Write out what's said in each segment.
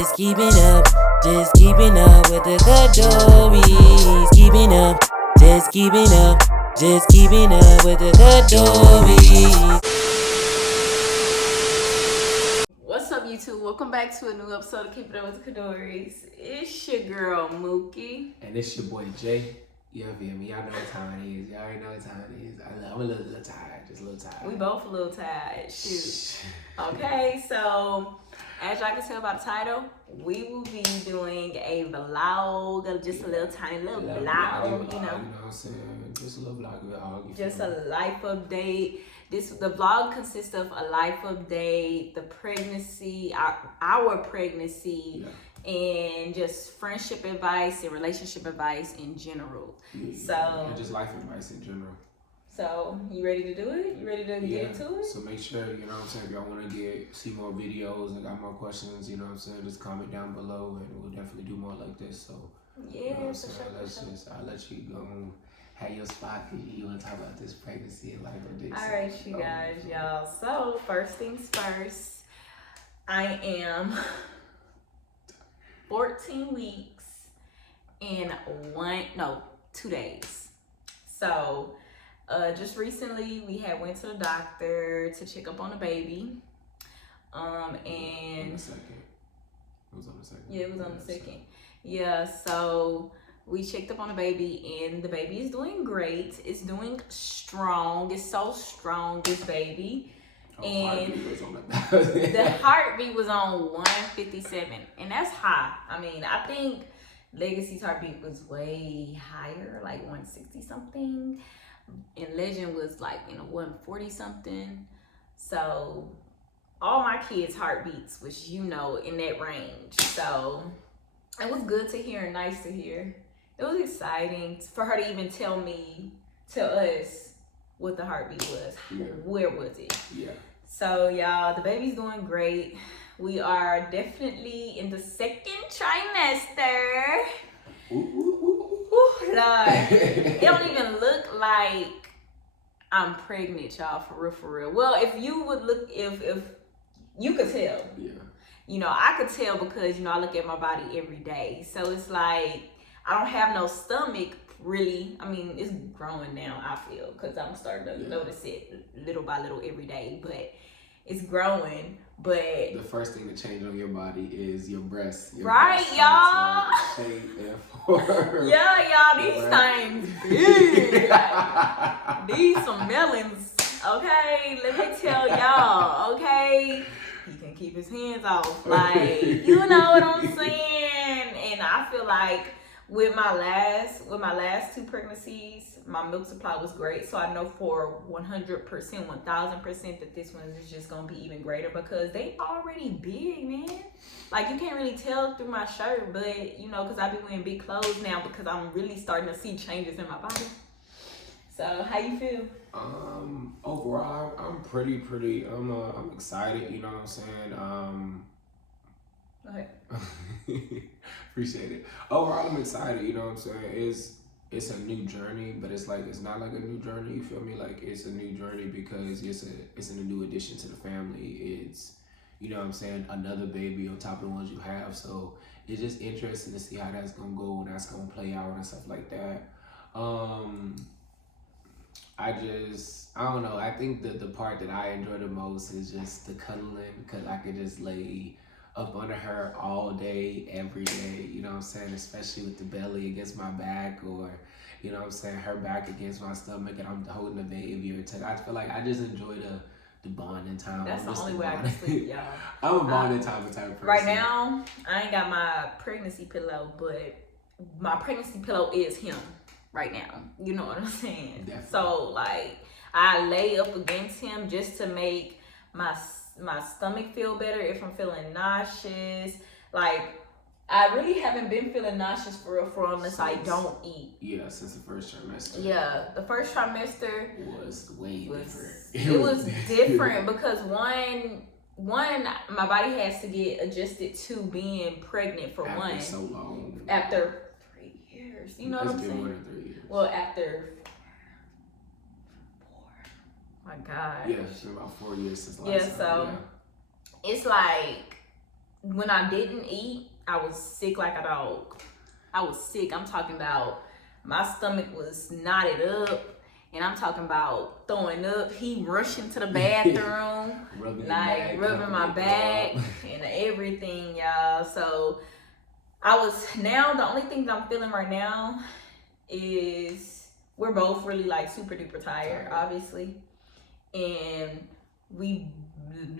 just keeping up with the good stories. Keeping up, just keeping up with the good stories. What's up, YouTube? Welcome back to a new episode of Keep It Up with the Kadoris. It's your girl Mookie. And it's your boy Jay. You feel me? Y'all know what time it is. Y'all already know what time it is. I'm a little tired. Just a little tired. We both a little tired. Shoot. Okay, so as y'all can tell by the title, we will be doing a vlog, just a little tiny little vlog, you know what I'm saying? Just a little vlog. Just a life update. The vlog consists of a life update, the pregnancy, our pregnancy, and just friendship advice and relationship advice in general. And just life advice in general. So, you ready to do it? You ready to get into it? So make sure, you know what I'm saying, if y'all want to see more videos and got more questions, you know what I'm saying, just comment down below and we'll definitely do more like this. So, yeah, you know what I'm for saying? sure. I'll let you go have your spot because you want to talk about this pregnancy and life update. All right, you guys, y'all. So, first things first, I am 14 weeks and 2 days. So, just recently we had went to the doctor to check up on the baby. On the second. It was on the second. Yeah, it was on the second. Yeah, so we checked up on the baby and the baby is doing great. It's doing strong. It's so strong, this baby. And the heartbeat was on 157, and that's high. I mean, I think Legacy's heartbeat was way higher, like 160 something, and Legend was like 140 something. So all my kids' heartbeats was in that range. So it was good to hear and nice to hear. It was exciting for her to even tell us what the heartbeat was. Yeah. Where was it? Yeah. So y'all, the baby's doing great. We are definitely in the second trimester. Ooh, Lord. It don't even look like I'm pregnant, y'all, for real. Well, if you would look, if you could tell. Yeah. I could tell because, I look at my body every day. So it's like, I don't have no stomach, really. I mean, it's growing now, I feel, because I'm starting to notice it little by little every day. But it's growing. But the first thing to change on your body is your breasts. Right, y'all? Yeah, y'all, these things big. Like, these some melons, okay? Let me tell y'all, okay? He can keep his hands off. Like, you know what I'm saying? And I feel like with my last two pregnancies, my milk supply was great. So I know for 100%, 1000% that this one is just going to be even greater because they already big, man. Like, you can't really tell through my shirt, but, because I be wearing big clothes now because I'm really starting to see changes in my body. So, how you feel? Overall, I'm pretty, I'm excited, you know what I'm saying? Go ahead. Appreciate it. Overall, I'm excited, you know what I'm saying? It's a new journey, but it's not like a new journey, you feel me? Like, it's a new journey because it's a new addition to the family. It's, you know what I'm saying, another baby on top of the ones you have. So it's just interesting to see how that's gonna go and that's gonna play out and stuff like that. I don't know. I think that the part that I enjoy the most is just the cuddling because I could just lay up under her all day, every day, you know what I'm saying? Especially with the belly against my back or, you know what I'm saying, her back against my stomach and I'm holding the baby or I feel like I just enjoy the bonding time. That's the only way I can sleep, y'all. I'm a bonding time type of person. Right now, I ain't got my pregnancy pillow, but my pregnancy pillow is him right now. You know what I'm saying? Definitely. So, like, I lay up against him just to make my stomach feel better if I'm feeling nauseous. Like, I really haven't been feeling nauseous for real unless I don't eat. Yeah, since the first trimester. Yeah, the first trimester was way different. It was different because one, my body has to get adjusted to being pregnant for after one. So long. After 3 years. You know what I'm saying? More than 3 years. Well, after 4. My God. Yeah, it's been about 4 years since last Yeah, time. so it's like when I didn't eat, I was sick like a dog. I was sick. I'm talking about my stomach was knotted up. And I'm talking about throwing up. He rushing to the bathroom, rubbing my back and everything, y'all. So the only thing that I'm feeling right now is we're both really like super duper tired, obviously. And we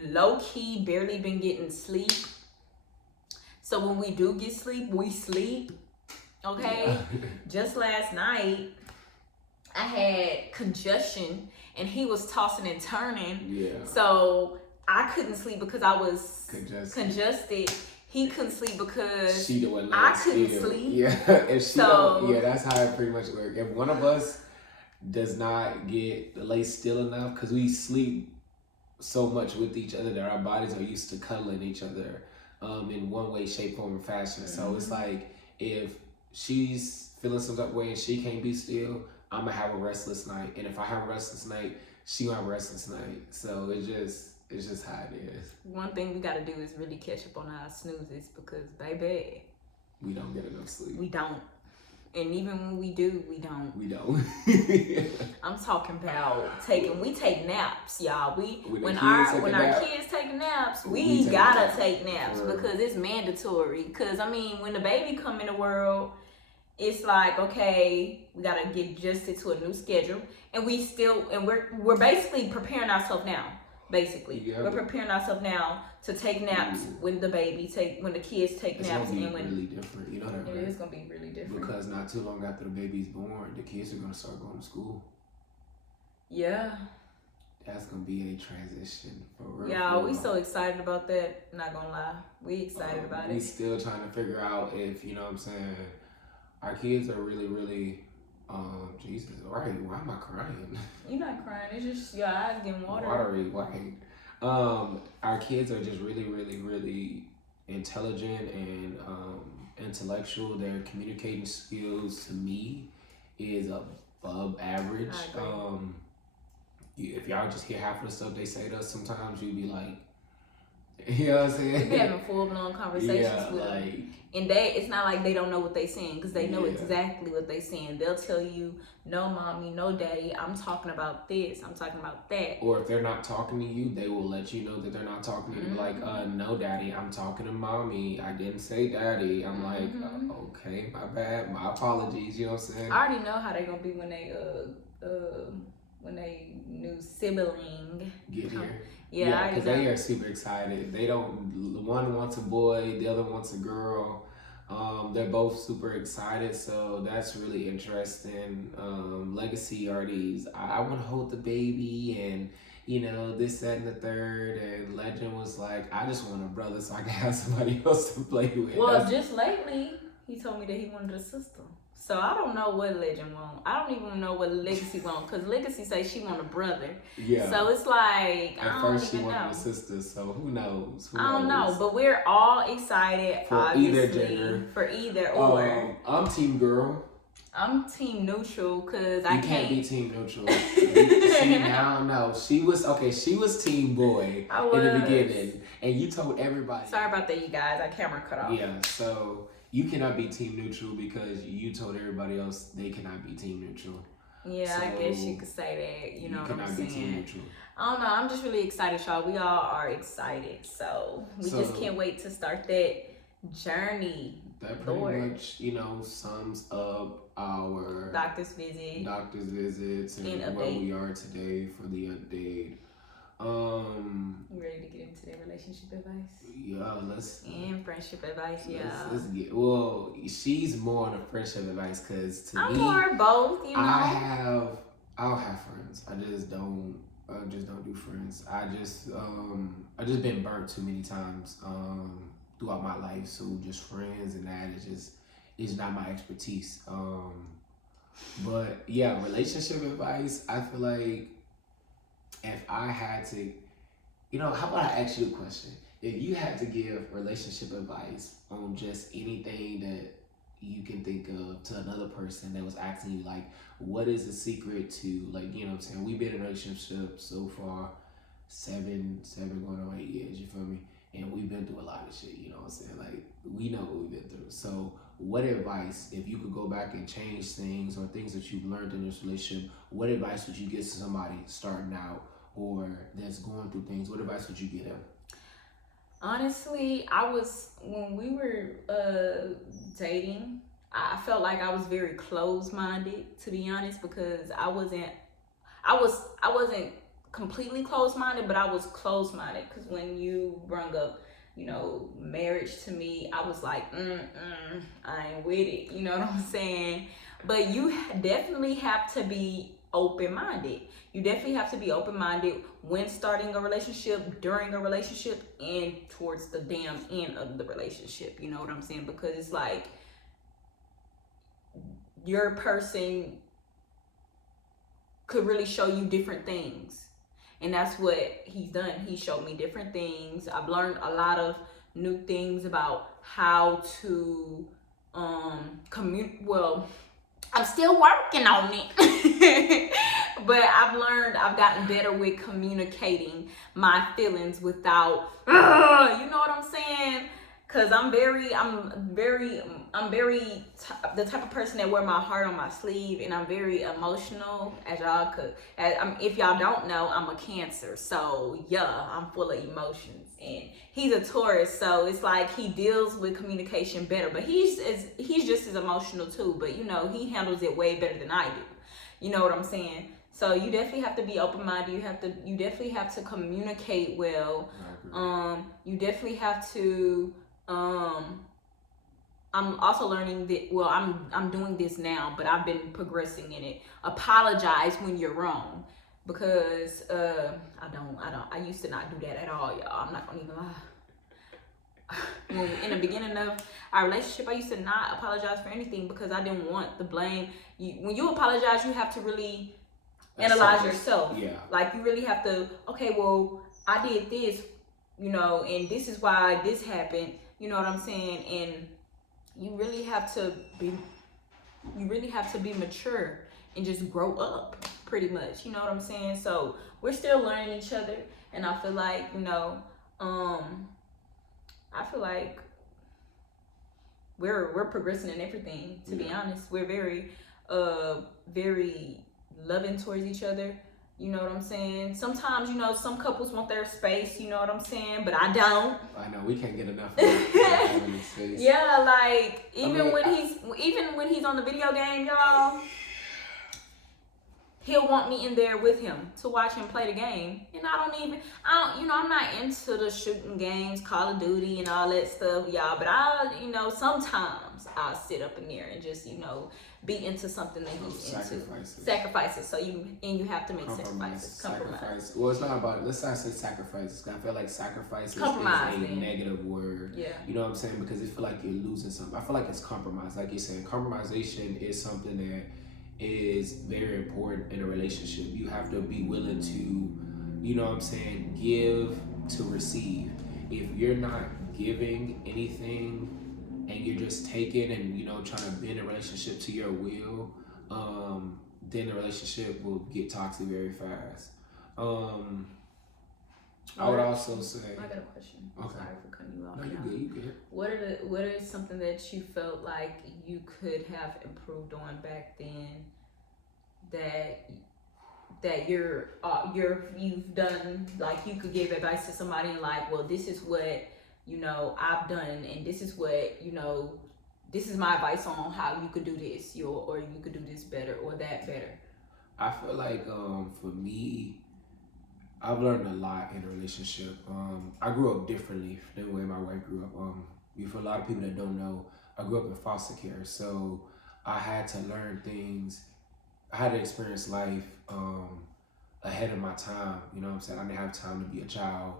low key barely been getting sleep. So when we do get sleep, we sleep. Okay? Just last night, I had congestion and he was tossing and turning. Yeah. So I couldn't sleep because I was congested. He couldn't sleep because I couldn't sleep. Yeah. If she that's how it pretty much works. If one of us does not get lay still enough, because we sleep so much with each other that our bodies are used to cuddling each other in one way, shape, form, or fashion. Mm-hmm. So it's like if she's feeling some type of way and she can't be still, I'm gonna have a restless night, and if I have a restless night, she gonna have a restless night. So it's just how it is. One thing we gotta do is really catch up on our snoozes because, baby, we don't get enough sleep. We don't, and even when we do, we don't. We don't. I'm talking about we take naps, y'all. When our kids take naps, we gotta take naps because it's mandatory. Because I mean, when the baby come in the world, it's like, okay, we gotta get adjusted to a new schedule, and we're basically preparing ourselves now. Basically, we're preparing ourselves now to take naps when the kids take naps. It's gonna be really different. You know that, right? It is gonna be really different because not too long after the baby's born, the kids are gonna start going to school. Yeah. That's gonna be a transition for real. Yeah, we so excited about that. Not gonna lie, we excited about it. We still trying to figure out if, you know what I'm saying, our kids are really, really, Jesus, right? Why am I crying? You're not crying. It's just your eyes getting watery. Right. Our kids are just really, really, really intelligent and intellectual. Their communicating skills, to me, is above average. If y'all just hear half of the stuff they say to us, sometimes you'd be like, you know what I'm saying? We having full-blown conversations with them. And it's not like they don't know what they saying, because they know exactly what they saying. They'll tell you, no, mommy, no, daddy, I'm talking about this, I'm talking about that. Or if they're not talking to you, they will let you know that they're not talking to you. Like, no, daddy, I'm talking to mommy. I didn't say daddy. I'm like, okay, my bad, my apologies. You know what I'm saying? I already know how they're gonna be when they new sibling get here. Yeah, because they are super excited. They don't. One wants a boy, the other wants a girl. They're both super excited, so that's really interesting. Legacy already, I want to hold the baby, and you know this, that, and the third. And Legend was like, I just want a brother so I can have somebody else to play with. Well, just lately he told me that he wanted a sister. So I don't know what Legend want. I don't even know what Legacy want, because Legacy say she want a brother. Yeah. So it's like, at first she wanted a sister, so who knows? I don't know, but we're all excited for either gender. For either or. I'm team girl. I'm team neutral because I can't be team neutral. See, now no, she was team boy in the beginning, and you told everybody. Sorry about that, you guys. Our camera cut off. Yeah, so. You cannot be team neutral because you told everybody else they cannot be team neutral. Yeah, so I guess you could say that. You know what I'm saying? Be team neutral. I don't know. I'm just really excited, y'all. We all are excited. So we just can't wait to start that journey. That pretty much, sums up our doctor's visits and where we are today for the update. You ready to get into that relationship advice? Yeah, and friendship advice, Let's get. Well, she's more on the friendship advice because I'm more both. I don't have friends. I just don't do friends. I just been burnt too many times throughout my life. So just friends and that is not my expertise. But yeah, relationship advice. I feel like. If I had to, how about I ask you a question? If you had to give relationship advice on just anything that you can think of to another person that was asking you, like, what is the secret to, like, you know what I'm saying? We've been in a relationship so far, seven going on 8 years, you feel me? and we've been through a lot of shit, you know what I'm saying? Like, we know what we've been through. So what advice, if you could go back and change things or things that you've learned in this relationship, what advice would you give to somebody starting out or that's going through things? What advice would you give them? Honestly, when we were dating, I felt like I was very closed-minded, to be honest, because I wasn't completely closed-minded, but I was closed-minded because when you brought up, marriage to me, I was like, I ain't with it. You know what I'm saying? But you definitely have to be open-minded. You definitely have to be open-minded when starting a relationship, during a relationship, and towards the damn end of the relationship. You know what I'm saying? Because it's like your person could really show you different things. And that's what he's done. He showed me different things. I've learned a lot of new things about how to communicate. Well, I'm still working on it. But I've gotten better with communicating my feelings without, you know what I'm saying? Cause I'm very the type of person that wear my heart on my sleeve, and I'm very emotional. If y'all don't know, I'm a Cancer, so yeah, I'm full of emotions. And he's a Taurus, so it's like he deals with communication better, but he's just as emotional too. But he handles it way better than I do. You know what I'm saying? So you definitely have to be open-minded. You definitely have to communicate well. You definitely have to. I'm also learning that. Well, I'm doing this now, but I've been progressing in it. Apologize when you're wrong, because I used to not do that at all, y'all. I'm not gonna even lie. In the beginning of our relationship, I used to not apologize for anything because I didn't want the blame. When you apologize, you have to really analyze yourself. Yeah. Like, you really have to, okay, well, I did this, and this is why this happened. You know what I'm saying? And you really have to be mature and just grow up, pretty much. You know what I'm saying? So we're still learning each other, and I feel like, we're progressing in everything, to be honest. We're very very loving towards each other. You know what I'm saying? Sometimes, some couples want their space, you know what I'm saying? But I don't. I know, we can't get enough of that. Yeah, like, even when he's on the video game, y'all, he'll want me in there with him to watch him play the game. And I'm not into the shooting games, Call of Duty and all that stuff, y'all. But sometimes I'll sit up in there and just, be into something that he's into. Sacrifices. So you have to make sacrifices. Compromise. Well, it's not about, let's not say sacrifices. I feel like sacrifice is a negative word. Yeah. You know what I'm saying? Because it feel like you're losing something. I feel like it's compromise. Like you said, compromisation is something that is very important in a relationship. You have to be willing to, you know what I'm saying, give to receive. If you're not giving anything and you're just taking and trying to bend a relationship to your will, then the relationship will get toxic very fast. I would also say, I got a question. Okay. Sorry for cutting you off. No, you good. What is something that you felt like you could have improved on back then that you've done, like, you could give advice to somebody and like, well, this is what I've done, and this is what this is my advice on how you could do this, or you could do this better or that better? I feel like for me, I've learned a lot in a relationship. I grew up differently than the way my wife grew up. For a lot of people that don't know, I grew up in foster care, so I had to learn things. I had to experience life ahead of my time. You know what I'm saying? I didn't have time to be a child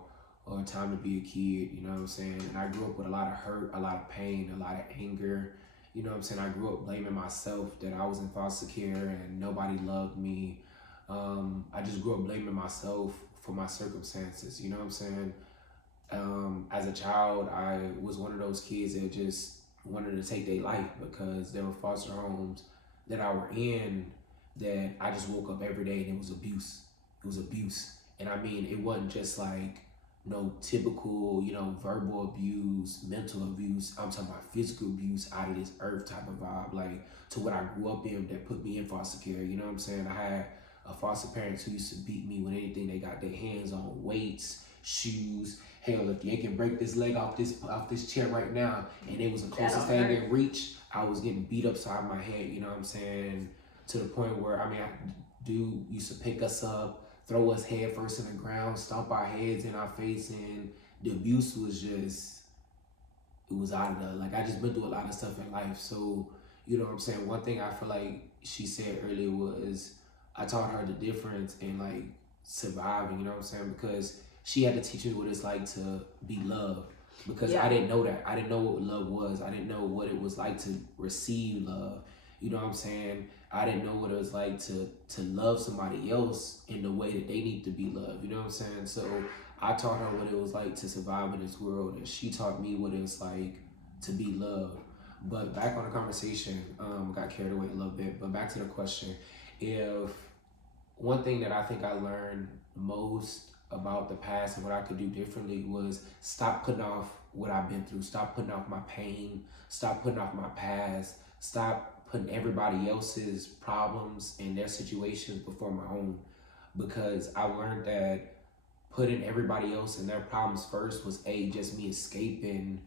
or time to be a kid. You know what I'm saying? And I grew up with a lot of hurt, a lot of pain, a lot of anger. You know what I'm saying? I grew up blaming myself that I was in foster care and nobody loved me. I just grew up blaming myself for my circumstances. You know what I'm saying? As a child, I was one of those kids that just wanted to take their life because there were foster homes that I were in that I just woke up every day and it was abuse. It was abuse. And I mean, it wasn't just like no typical, verbal abuse, mental abuse. I'm talking about physical abuse out of this earth type of vibe, like to what I grew up in that put me in foster care. You know what I'm saying? I had a foster parents who used to beat me with anything they got their hands on, weights, shoes. Hell, if you can break this leg off this chair right now, and it was the closest thing in reach, I was getting beat upside my head. You know what I'm saying? To the point where dude used to pick us up, throw us head first in the ground, stomp our heads in our face, and the abuse was just, it was out of the, like, I just been through a lot of stuff in life. So, you know what I'm saying? One thing I feel like she said earlier was, I taught her the difference in like surviving, you know what I'm saying? Because she had to teach me what it's like to be loved. Because I didn't know that. I didn't know what love was. I didn't know what it was like to receive love. You know what I'm saying? I didn't know what it was like to love somebody else in the way that they need to be loved. You know what I'm saying? So I taught her what it was like to survive in this world, and she taught me what it was like to be loved. But back on the conversation, got carried away a little bit, but back to the question. If one thing that I think I learned most about the past and what I could do differently was stop putting off what I've been through, stop putting off my pain, stop putting off my past, stop putting everybody else's problems and their situations before my own. Because I learned that putting everybody else and their problems first was just me escaping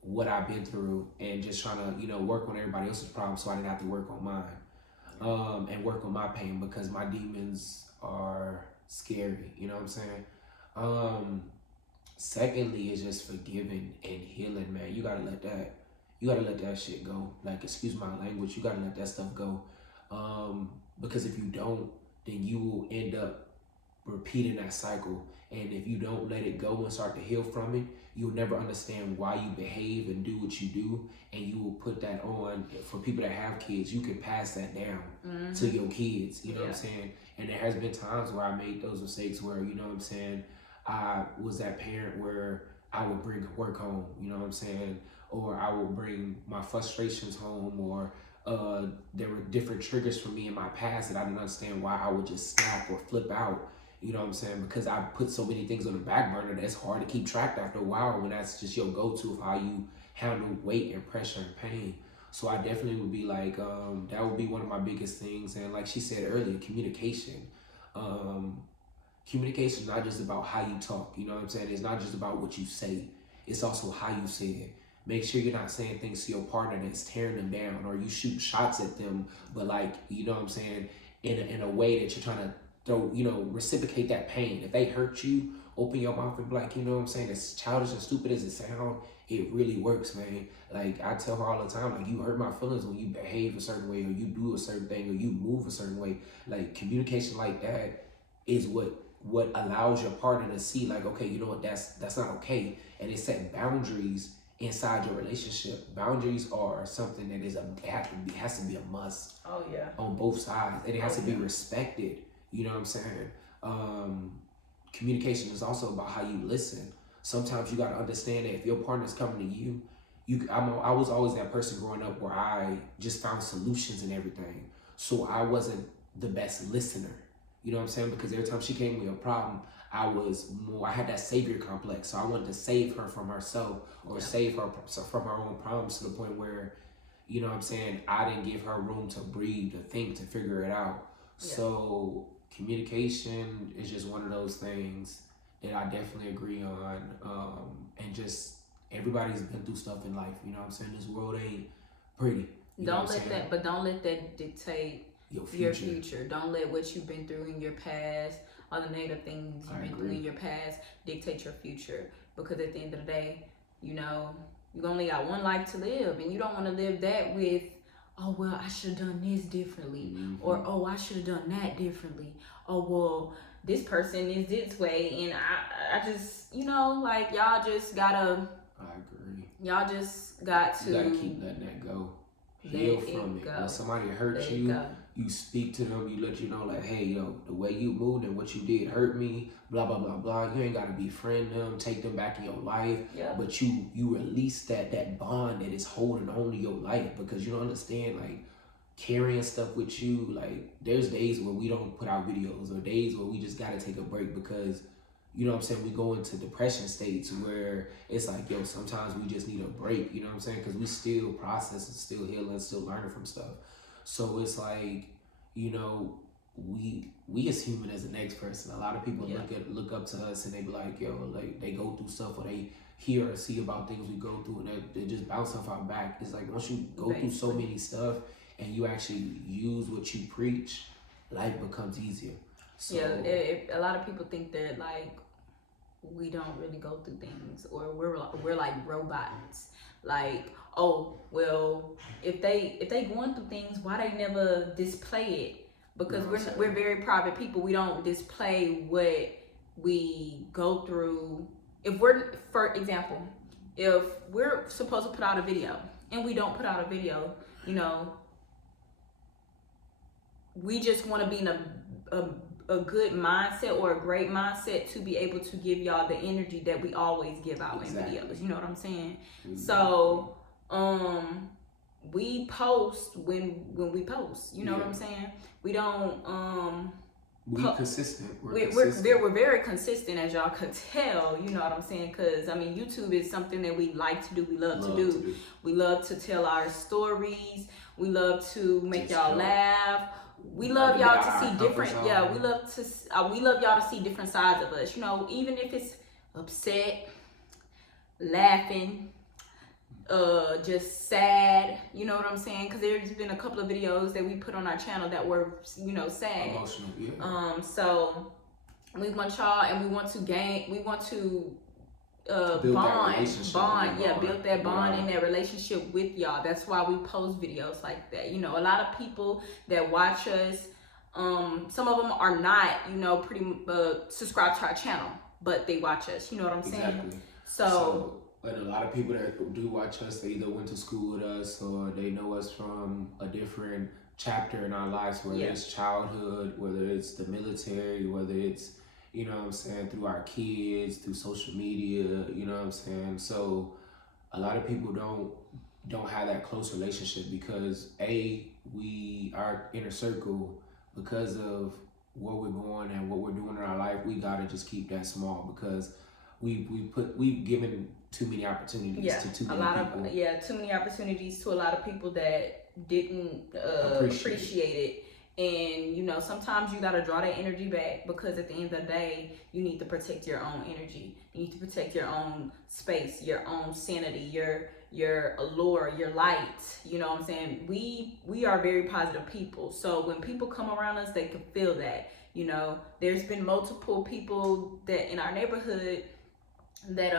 what I've been through and just trying to, work on everybody else's problems so I didn't have to work on mine. And work on my pain, because my demons are scary, you know what I'm saying? Secondly is just forgiving and healing, man. You gotta let that shit go. Like, excuse my language, you gotta let that stuff go. Because if you don't, then you will end up repeating that cycle. And if you don't let it go and start to heal from it, you'll never understand why you behave and do what you do, and you will put that on. For people that have kids, you can pass that down to your kids, you know what I'm saying? And there has been times where I made those mistakes where, you know what I'm saying, I was that parent where I would bring work home, you know what I'm saying? Or I would bring my frustrations home, or there were different triggers for me in my past that I didn't understand why I would just snap or flip out. You know what I'm saying? Because I put so many things on the back burner that it's hard to keep track after a while when that's just your go-to of how you handle weight and pressure and pain. So I definitely would be like, that would be one of my biggest things. And like she said earlier, communication. Communication is not just about how you talk, you know what I'm saying? It's not just about what you say. It's also how you say it. Make sure you're not saying things to your partner that's tearing them down, or you shoot shots at them, but like, you know what I'm saying, in a way that you're trying to reciprocate that pain. If they hurt you, open your mouth and be like, you know what I'm saying, as childish and stupid as it sounds, it really works, man. Like, I tell her all the time, like, you hurt my feelings when you behave a certain way, or you do a certain thing, or you move a certain way. Like, communication like that is what allows your partner to see, like, okay, you know what, that's not okay. And it's setting boundaries inside your relationship. Boundaries are something that has to be a must. Oh yeah. On both sides, and it has to be respected. You know what I'm saying? Communication is also about how you listen. Sometimes you got to understand that if your partner's coming to you, I was always that person growing up where I just found solutions and everything. So I wasn't the best listener. You know what I'm saying? Because every time she came with a problem, I had that savior complex. So I wanted to save her from herself, or save her from her own problems, to the point where, you know what I'm saying, I didn't give her room to breathe, to think, to figure it out. Yeah. So communication is just one of those things that I definitely agree on. And just, everybody's been through stuff in life. You know what I'm saying? This world ain't pretty. Don't let that dictate your future. Don't let what you've been through in your past, all the negative things you've been through in your past, dictate your future. Because at the end of the day, you only got one life to live, and you don't want to live that with, oh, well, I should have done this differently. Or, oh, I should have done that differently. Oh, well, this person is this way. And I just, like, y'all just gotta. I agree. Y'all just got to. You gotta keep letting that go. Heal from it. When somebody hurts you, you speak to them, you let you know, like, hey, the way you moved and what you did hurt me, blah, blah, blah, blah. You ain't got to befriend them, take them back in your life. Yeah. But you release that bond that is holding on to your life, because you don't understand, like, carrying stuff with you. Like, there's days where we don't put out videos, or days where we just got to take a break because, you know what I'm saying, we go into depression states where it's like, yo, sometimes we just need a break, you know what I'm saying? Because we still processing, still healing, still learning from stuff. So it's like, you know, we as human as the next person. A lot of people look up to us and they be like, yo, like they go through stuff or they hear or see about things we go through and they just bounce off our back. It's like once you go through so many stuff and you actually use what you preach, life becomes easier. So, a lot of people think that like we don't really go through things, or we're like robots. Like, oh well, if they going through things, why they never display it? Because we're very private people. We don't display what we go through. If we're, for example, if we're supposed to put out a video and we don't put out a video, you know, we just want to be in a good mindset or a great mindset to be able to give y'all the energy that we always give out in videos. You know what I'm saying? So, we post when we post. You know what I'm saying? We don't we're consistent. We're very consistent, as y'all could tell. You know what I'm saying? Because I mean, YouTube is something that we like to do. We love to do. We love to tell our stories. We love to make y'all laugh. We love y'all to see different. Yeah, we love y'all to see different sides of us. You know, even if it's upset, laughing, just sad. You know what I'm saying? Because there's been a couple of videos that we put on our channel that were, you know, sad. Emotional, yeah. So we want y'all, and we want to build that bond in that relationship with y'all. That's why we post videos like that. You know, a lot of people that watch us, some of them are not, you know, pretty subscribed to our channel, but they watch us. You know what I'm saying? Exactly. So but a lot of people that do watch us, they either went to school with us or they know us from a different chapter in our lives, whether it's childhood, whether it's the military, whether it's, you know what I'm saying, through our kids, through social media, you know what I'm saying? So a lot of people don't have that close relationship because our inner circle, because of where we're going and what we're doing in our life, we gotta just keep that small because we've given too many opportunities to too many people. Too many opportunities to a lot of people that didn't appreciate it. And, you know, sometimes you got to draw that energy back because at the end of the day, you need to protect your own energy. You need to protect your own space, your own sanity, your allure, your light. You know what I'm saying? We are very positive people. So when people come around us, they can feel that. You know, there's been multiple people that in our neighborhood that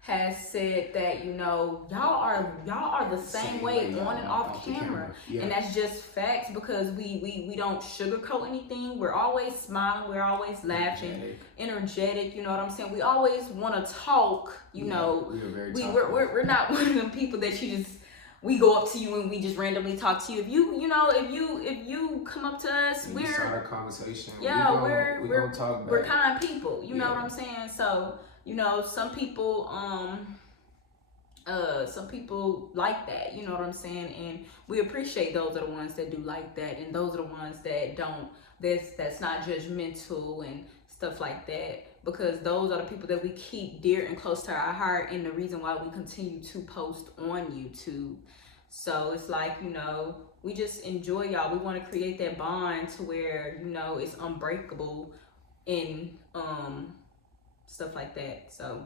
has said that, you know, y'all are the same way on and off camera. And that's just facts because we don't sugarcoat anything. We're always smiling, we're always laughing, energetic, you know what I'm saying? We always want to talk, you know. We're not one of them people that we go up to you and we just randomly talk to you. If you come up to us, we start a conversation. Yeah, we're talk back. We're kind people, you know what I'm saying? So, you know, some people like that, you know what I'm saying? And we appreciate those are the ones that do like that, and those are the ones that don't, that's not judgmental and stuff like that, because those are the people that we keep dear and close to our heart, and the reason why we continue to post on YouTube. So it's like, you know, we just enjoy y'all. We want to create that bond to where, you know, it's unbreakable and stuff like that. So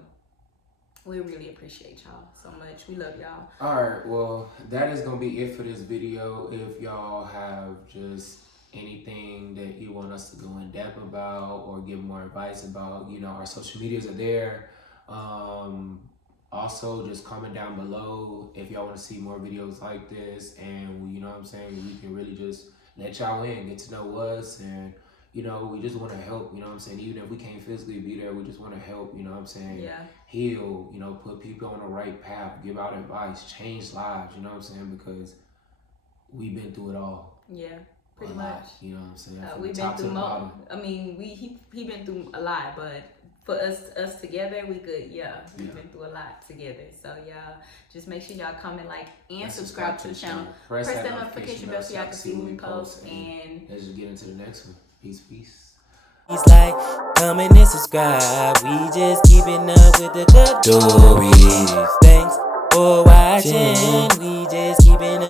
we really appreciate y'all so much. We love y'all. All right, well, that is gonna be it for this video. If y'all have just anything that you want us to go in depth about or give more advice about, you know, our social medias are there. Also, just comment down below if y'all want to see more videos like this, and you know what I'm saying, we can really just let y'all in, get to know us, and you know, we just want to help, you know what I'm saying? Even if we can't physically be there, we just want to help, you know what I'm saying? Heal, you know, put people on the right path, give out advice, change lives, you know what I'm saying? Because we've been through it all. Yeah, pretty much. You know what I'm saying? We've been through more. I mean, he been through a lot, but for us together, we've been through a lot together. So y'all just make sure y'all comment, like, and subscribe to the channel. Press that notification bell so y'all can see when we post. And let's just get into the next one. Peace. He's like comment and subscribe. We just keeping up with the good stories. Thanks for watching. We just